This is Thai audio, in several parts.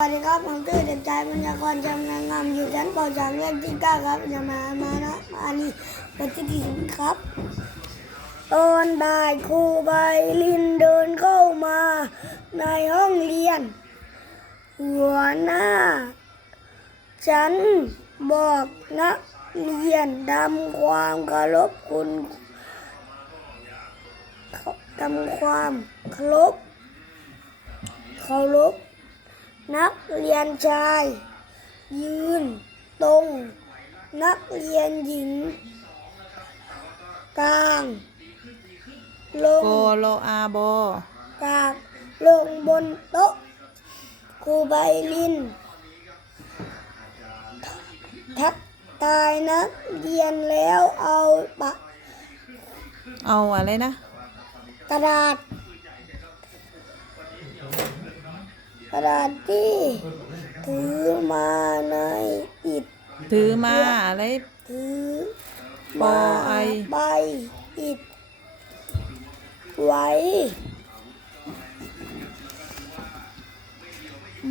สวัสดีครับผมชื่อเด็กชายปัญญากรจำนางงามอยู่ชั้นป .3 เรียนที่เก้าครับจะมามานะมานีเป็นที่ที่ครับ ตอนบ่ายครูใบลินเดินเข้ามา ในห้องเรียน หัวหน้า ฉันบอกนักเรียนทำความเคารพคุณทำความเคารพเคารพ นักเรียนชาย ยืนตรง นักเรียนหญิง กลางลงโกโลอาโบกลางลงบนโต๊ะครูใบลิน ทักทายนักเรียนแล้วเอาปะเอาอะไรนะ กระดาษ กระดาษที่ถือมาในอิฐถือมาอะไรถือปอมาไอใบอิฐไว้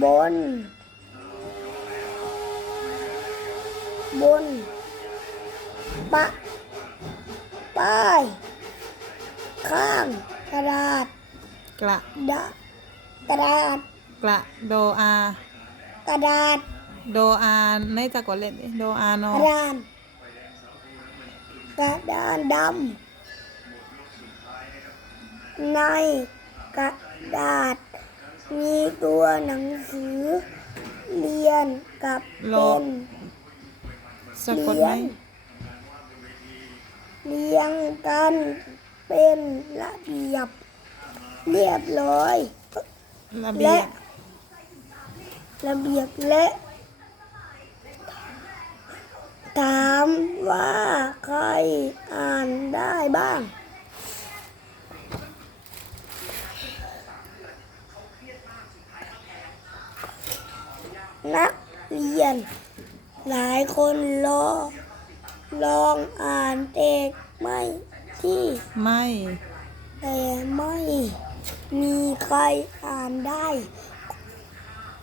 บน บนปะป้ายข้างกระดาษกระดะกระดาษ กระโดอา กระดาษโดอาในตะกอนเล่นดิโดอาโนกระดานกระดานดำในกระดาษ มีตัวหนังสือ เรียนกับเป็นสะกดไหมเรียงกันเป็นระเบียบ เรียบร้อย ระเบียบ ระเบียบและถามว่าใครอ่านได้บ้าง นักเรียน หลายคนรอลองอ่านแต่ไม่ที่ไม่ แต่ไม่มีใครอ่านได้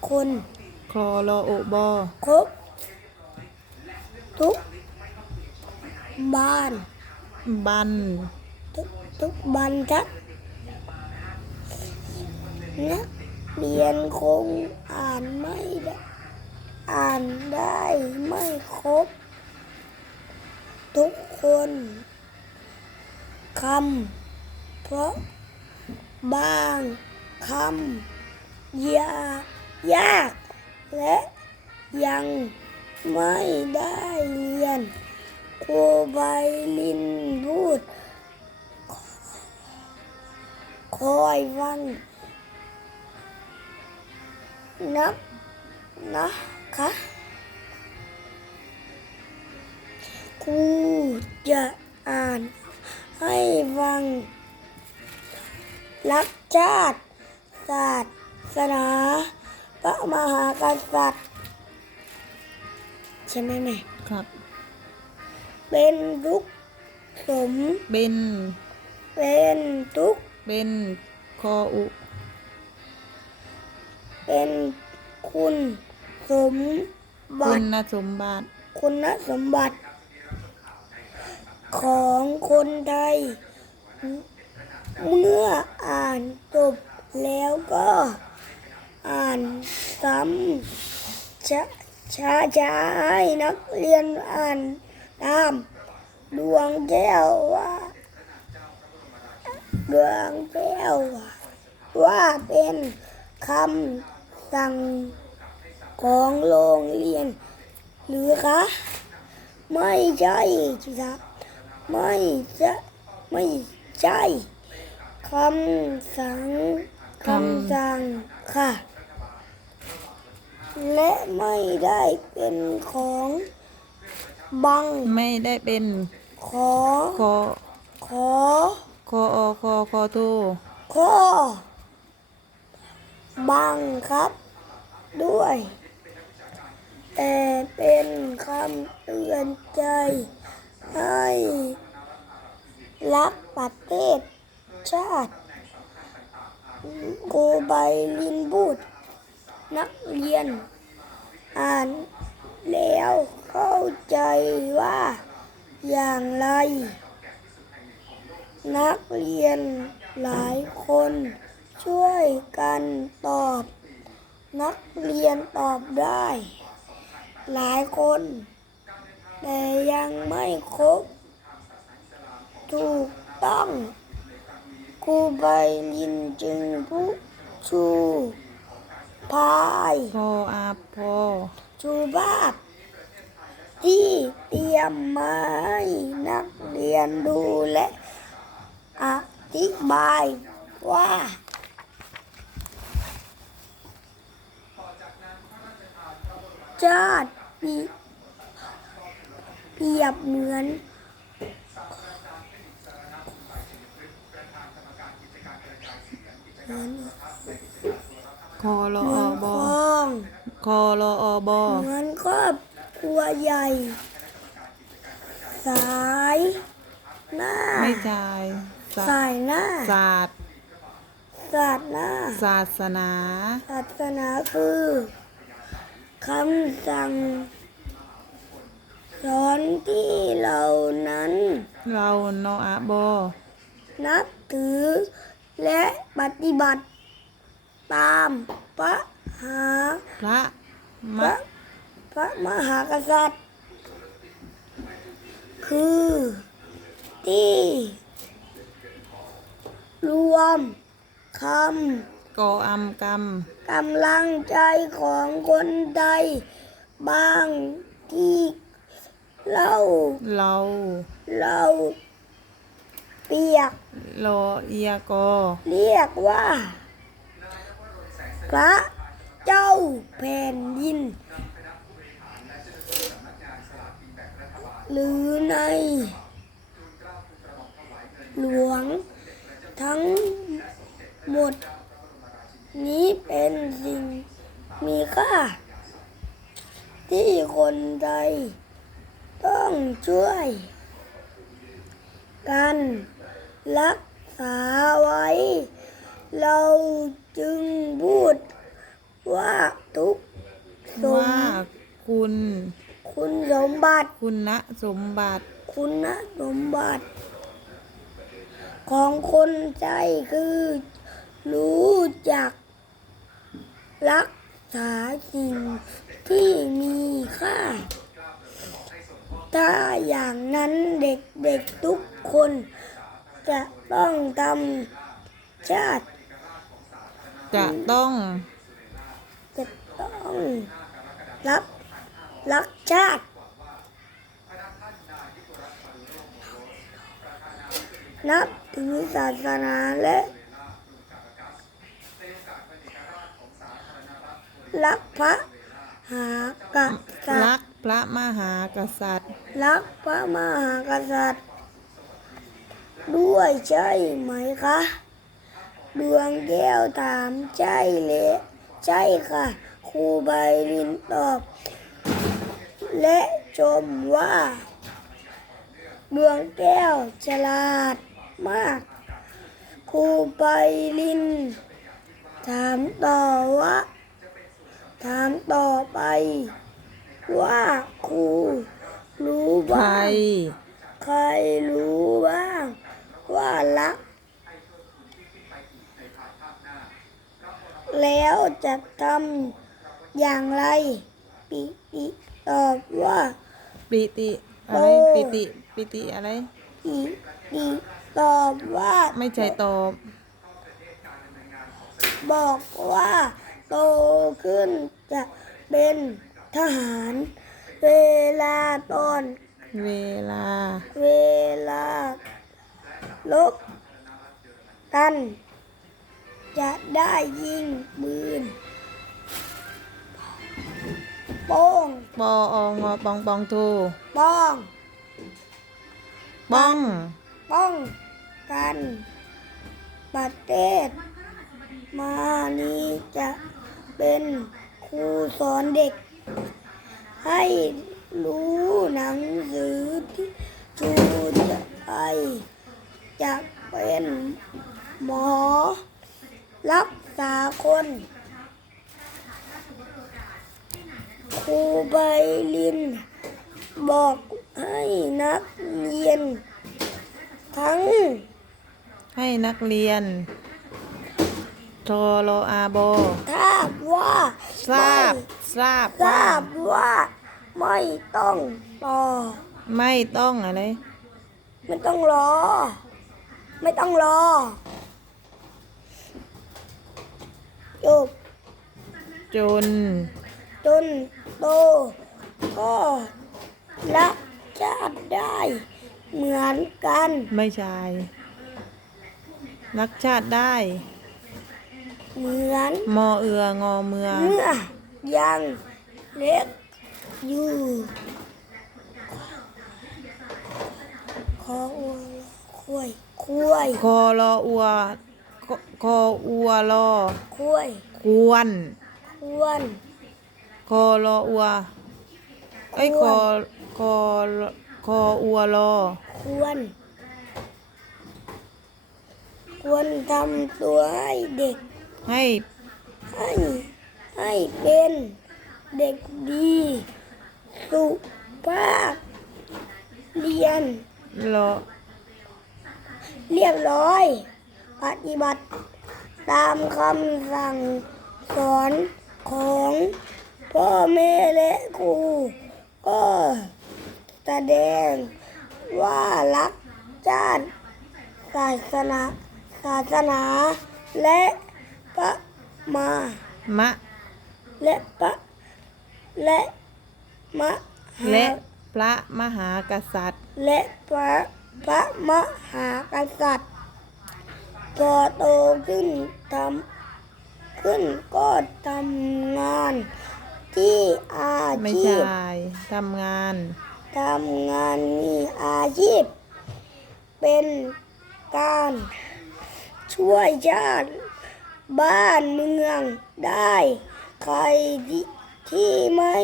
คนโคโลอุโบครบทุก บ้าน บัน ทุกทุกบรรทัดนักเรียนคงอ่านไม่ได้อ่านได้ไม่ครบ ทุกคนคำเพราะบางคำยา ยาก และยังไม่ได้เรียนครูใบลินพูด คอยฟังนับนะคะครูจะ ใช่ไหมแม่ ครับ เป็นทุกข์สมเป็นเป็นทุกข์เป็นคออุ เป็นคุณสมบัคุติ ณสมบัติคุณสมบัติ ของคนไทย เมื่ออ่านจบแล้วก็อ่านซ้ำช้า ช้าช้าให้นักเรียนอ่านตามดวงแก้วว่าดวงแก้วว่าเป็นคำสั่งของโรงเรียน หรือคะ ไม่ใช่ครับไม่ใช่ไม่ใช่คำสั่งคำสั่งค่ะ และไม่ได้เป็นของบัง ไม่ได้เป็นขอ คอขอ คออคอคอทูข้อบังครับ ด้วย แต่เป็นคำเตือนใจ ให้ รักประเทศชาติครูใบลินบูด นักเรียน อ่านแล้วเข้าใจว่าอย่างไร นักเรียนหลายคนช่วยกันตอบ นักเรียนตอบได้ หลายคน แต่ยังไม่ครบ ถูกต้องครูใบลินจึงผู้ชู พายพออาพอชูภาพที่เตรียมมาให้นักเรียนดูและอธิบายว่าชาติปีเปรียบเหมือนเหมือน คอรเหอมือนบคลอองคอรอบอเหมือนครอบครัวใหญ่ สายหน้าไม่จ่ายศาสายหน้าศาสตร์ศาสตร์หน้าศาสนา ศาสนาคือคำสั่งสอนที่เรานั้น เรานออาบอนับถือและปฏิบัติ ตามพระหาพระพมะระพระมหากษัตริย์ คือ ที่ รวมคกออำกรรมำกำลังใจของคนไทยบางที่เราเราเราเปียกรอเอียกอเรียกว่า พระเจ้าแผ่นดิน หรือในหลวงทั้งหมด นี้เป็นสิ่งมีค่า ที่คนไทยต้องช่วย กันรักษาไว้ เราจึงพูดว่าทุกสมว่าคุณ คุณสมบัติ คุณณสมบัติ คุณสมบัติ ของคนใจคือ รู้จัก รักษาสิ่งที่มีค่า ถ้าอย่างนั้นเด็กๆทุกคน จะต้องทำชาติ จะต้อง จะต้องรับรักชาตินับถือศาสนาและรักพระหากษัตรัริกย์พระมหากษัตริย์ รักพระมหากษัตริย์ ด้วยใช่ไหมคะ ดวงแก้วถามใช่เลยใช่ค่ะ ครูใบรินตอบ และชมว่า ดวงแก้วฉลาดมาก ครูใบริน ถามต่อว่าถามต่อไป ว่าครูรู้ใครบ้างใครรู้บ้างว่ารัก แล้วจะทำอย่างไร ปิปิตอบว่า ปิติอะไรโอ้ปิติปิติอะไร ปิปิตอบว่าไม่ใช่ตอบ บอกว่า โตขึ้นจะเป็นทหาร เวลาตอน เวลา เวลาลบกัน จะได้ยิงปืนโป้งปอองอปองปองทูป้อง ป้อง ป้องกัน ประเทศ มานี้จะเป็นครูสอนเด็ก ให้รู้หนังสือที่ชูใจจะเป็นหมอ รักษาคน ครูไบลิน บอกให้นักเรียน ทั้ง ให้นักเรียนโทโลอาโบทราบว่าทราบทราบไม่ทว่าราบว่าไม่ต้องต่อ ไม่ต้องอะไร ไม่ต้องรอ ไม่ต้องรอ จบจน จนโตก็ละชาติได้เหมือนกัน ไม่ใช่ รักชาติได้ เหมือนมอเอืองอเมือเมื่อยังเล็กอยู่ขออวคุยคุยคอรออัว คคออัวรอคุยควรควรคอรออัวไอ้ยควครอคอคออัวรอควร ควรทำตัวให้เด็กให้ให้ให้เป็นเด็กดี สุภาพเรียนรอเรียบร้อย ปฏิบัติ ตามคำสั่งสอนของพ่อแม่และครูก็แสดงว่ารักชาติศาสนาศาสนาและพระมามะและพระและมหาและพระมหากษัตริย์ และพระพระมหากษัตริย์ พอโตขึ้นทำขึ้นก็ทำงาน ที่อาไม่ชีใช่พทำงาน ทำงานมีอาชีพ เป็นการช่วยชาติบ้านเมืองได้ ใครที่ที่ไม่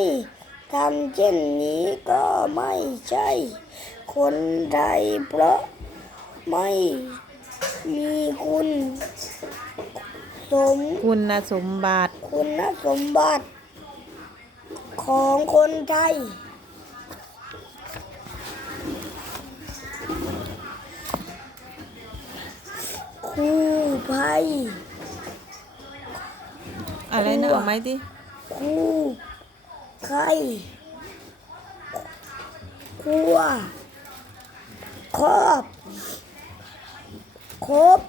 ทำเช่นนี้ก็ไม่ใช่ คนไทยเพราะไม่ มีคุณ สม คุณสมบัติ คุณสมบัติ ของคนไทย คู่ภัย อะไรนะครัวเอาไหมที่คู่ไข่ครัวครอบ ครบ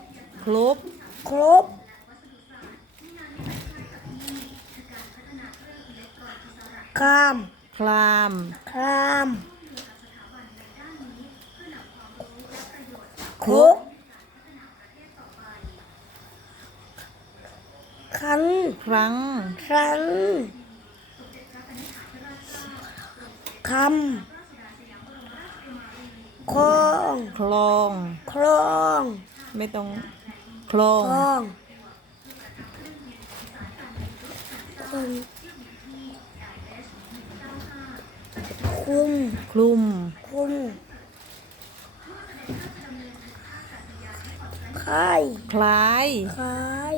ครบ ครบคาม คลามคราม ครบ ครั้ง ครั้ง ครั้ง คำคลอง คลอง คลอง ไม่ต้องคลองคลองคุมคุมคลุมคุมค่ายคล้ายคล้าย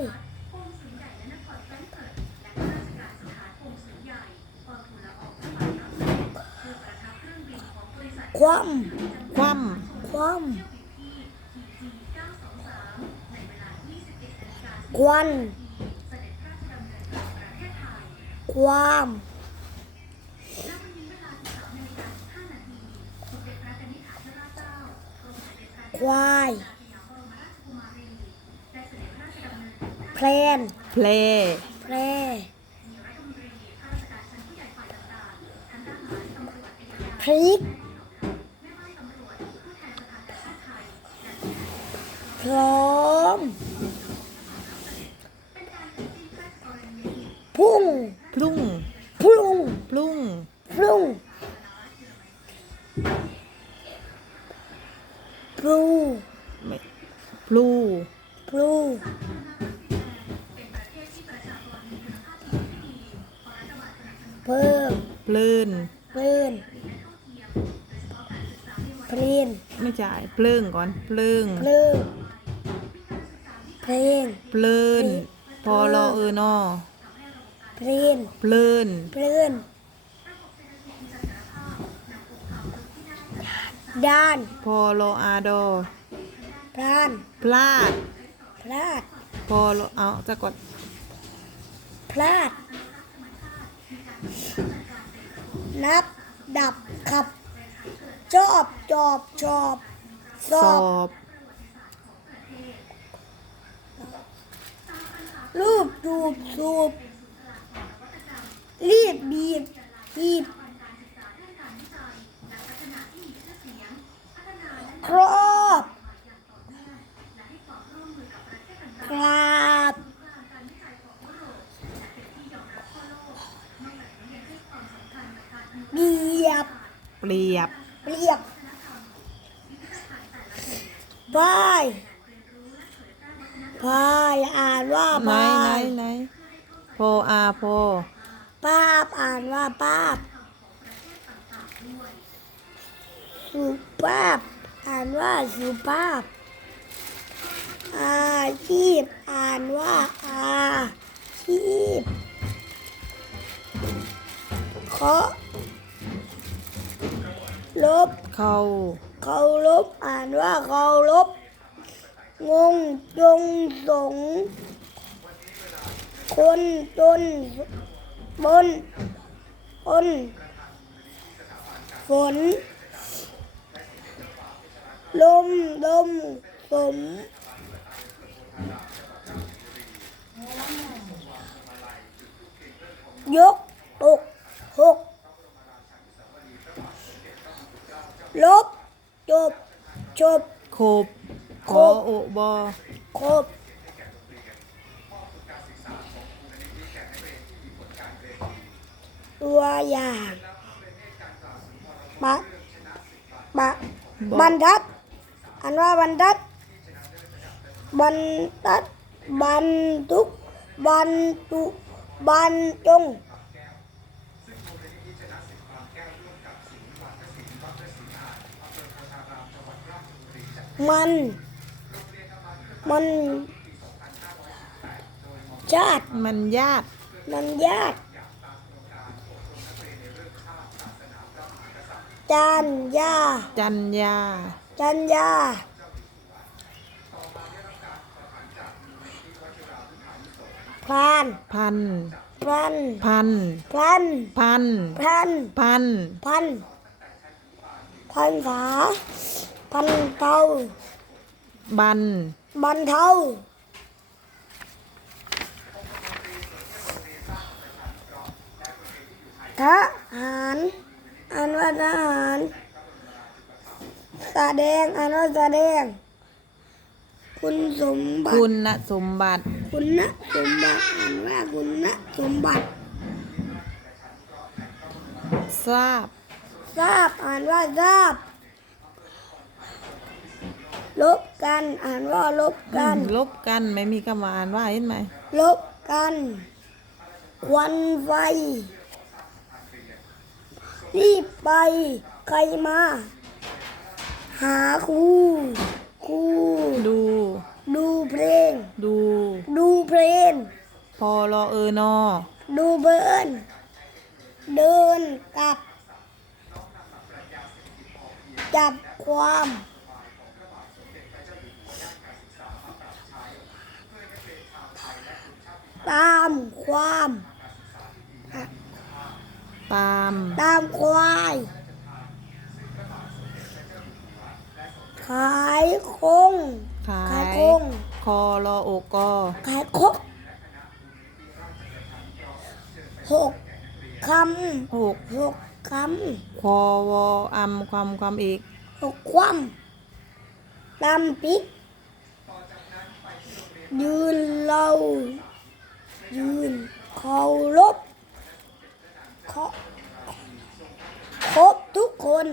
คว่คว่ำคว่ำ ควันความ ควายแพลนำเพลแพรพริกพร้อม พุ่งพลุ่งพลุงพลุ่งพลุงพลูไม่พลูพลูเพิ่มเพลินเพลินเพลินไม่ใช่เพลิงก่อนเพลิงเพลิงเพลงเพลินพอรอเออนอ เพลินเพลินเพลินด้านพอโลอาโดพลาดพลาดพลาดพโลเอาจะกดพลาด นับ ดับขับ จอบจอบจอบสอบ รูปจูบรูบ รีบบีบหีบครอบกราบเบียบเปรียบเปรียบพายพายอ่านว่าไหนพาไหนยไหนโพอาโพ ภาพอ่านว่าภาพสุภาพอ่านว่าสุภาพ อาชีพอ่านว่าอาชีพเคาะลบเข้าเคารพอ่านว่าเคารพงงจงสง คนจน บนอนฝน ลมดมสม ยกอกหก ลบ จบ จบโคบโคขอบอุบอครบ ตัวอย่างบะบะบรรทัดอันว่าบรรทัดบรรทัดบรรทุกบรรจุบรรจงมัน มันชาติมันญาติมันญาติ จานยาจัญญาจันยา พรานพัน พรันพัน พรันพัน พรันพัน พัน พันษาพันเทาบันบรรเทาทหาร อ่านว่าทหารแสดงอ่านว่าแสดง คุณสมบัติ คุณสมบัติ คุณนะสมบัติอ่านว่าคุณนะสมบัติ ทราบ ทราบอ่านว่าทราบ ลบกันอ่านว่าลบกัน ลบกันไม่มีคำว่าอ่านว่าเห็นไหม ลบกัน ควันไฟ รีบไปใครมา หาครูครูดู ดูเพลง ดู ดูเพลง พอรอเออนอ ดูเบิร์นเดินกลับ จับความ ตามความ ตามตามควายขายคงขายขายคงคอรอโอกอขายคกหกคหกำหกคคอวออัมความความอีกำหกคว่ำตำปิกยืนเรายืนเคารพเคาะครบทุกคน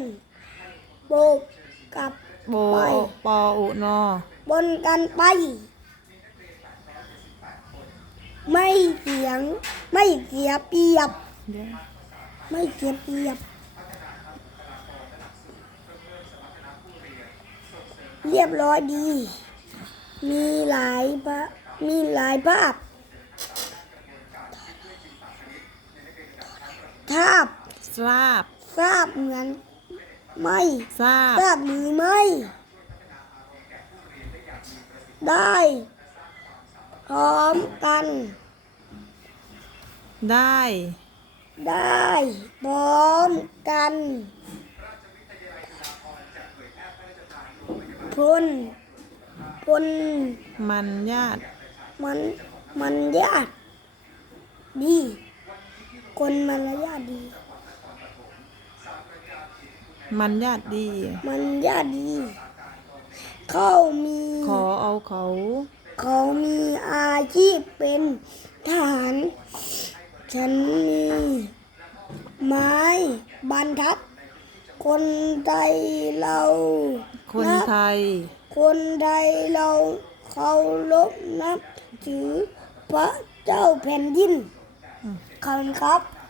โบกกลับโบไปปออุนอบนกันไป ไม่เสียง ไม่เสียเปรียบเดี๋ยวไม่เสียเปรียบ เรียบร้อยดี มีหลายภาพมีหลายภาพ ภาพทราบทราบเหมือนไม่ทราบทราบหรือไม่ ได้พร้อมกัน ได้ ได้พร้อมกันพลพลมันญาติมันมันญาติดี คนมันญาติดี มันญาติดี มันญาติดี เขามีขอเอาเขา เขามีอาชีพเป็นทหาร ฉันมีไม้บรรทัด คนไทยเราคนนับไทย คนไทยเราเคารพนับถือพระเจ้าแผ่นดินอืม ขอบคุณครับ